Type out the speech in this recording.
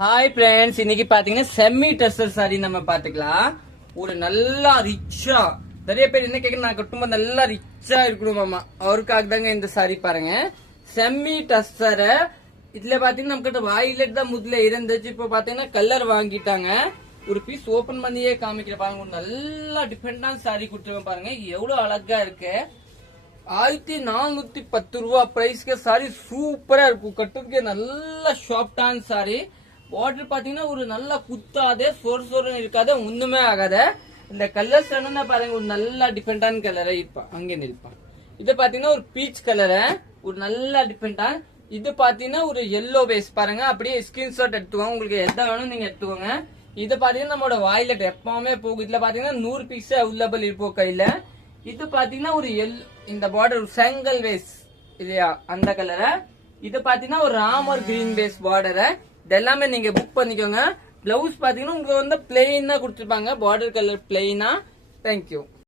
Hi friends, இன்னைக்கு பாத்தீங்கன்னா semi tester sorry நம்ம பாத்துக்கலாம். ஒரு நல்லா ரிச்சா, நிறைய பேர் என்ன கேட்க, நான் கட்டும்போது நல்லா ரிச்சா இருக்கணும் மாமா, அவருக்காக தாங்க இந்த சாரி பாருங்க. செமி டெஸ்டர் இதுல பாத்தீங்கன்னா நம்ம கிட்ட வாயிலட் தான் முதல்ல இருந்துச்சு. இப்போ பாத்தீங்கன்னா கலர் வாங்கிட்டாங்க. ஒரு பீஸ் ஓபன் பண்ணியே காமிக்கிற பாருங்க. ஒரு நல்லா டிஃபரெண்டான சாரி கொடுத்துருவேன் பாருங்க, எவ்வளவு அழகா இருக்கு. 1410 ரூபா பிரைஸ்க்கு சாரி சூப்பரா இருக்கும். கட்டுறதுக்கு நல்ல சாஃப்டான சாரி. பார்டர் பாத்தீங்கன்னா ஒரு நல்லா குத்தாதே, சொறு இருக்காத, ஒண்ணுமே ஆகாத. இந்த கலர்ஸ் என்ன பாருங்க, ஒரு நல்ல டிஃபரெண்டான கலரா இருப்பான். அங்கே இருப்பான். இது பாத்தீங்கன்னா ஒரு பீச் கலரு, ஒரு நல்ல டிஃபரெண்டான. இது பாத்தீங்கன்னா ஒரு எல்லோ பேஸ் பாருங்க. அப்படியே ஸ்கிரீன்ஷாட் எடுத்துக்கோங்க, உங்களுக்கு எந்த வேணும் நீங்க எடுத்துக்கோங்க. இது பாத்தீங்கன்னா நம்மளோட வாயிலட் எப்பவுமே போகும். இதுல பாத்தீங்கன்னா 100 பீஸ் அவைலபிள் இருக்கும் கையில. இது பாத்தீங்கன்னா ஒரு இந்த பார்டர் ஒரு செங்கல் பேஸ் இல்லையா, அந்த கலரை. இது பாத்தீங்கன்னா ஒரு ராமர் கிரீன் பேஸ் பார்டரை. இதெல்லாமே நீங்க புக் பண்ணிக்கோங்க. பிளவுஸ் பாத்தீங்கன்னா உங்களுக்கு வந்து பிளெயினா கொடுத்துருப்பாங்க, பார்டர் கலர் பிளெயினா. தேங்க்யூ.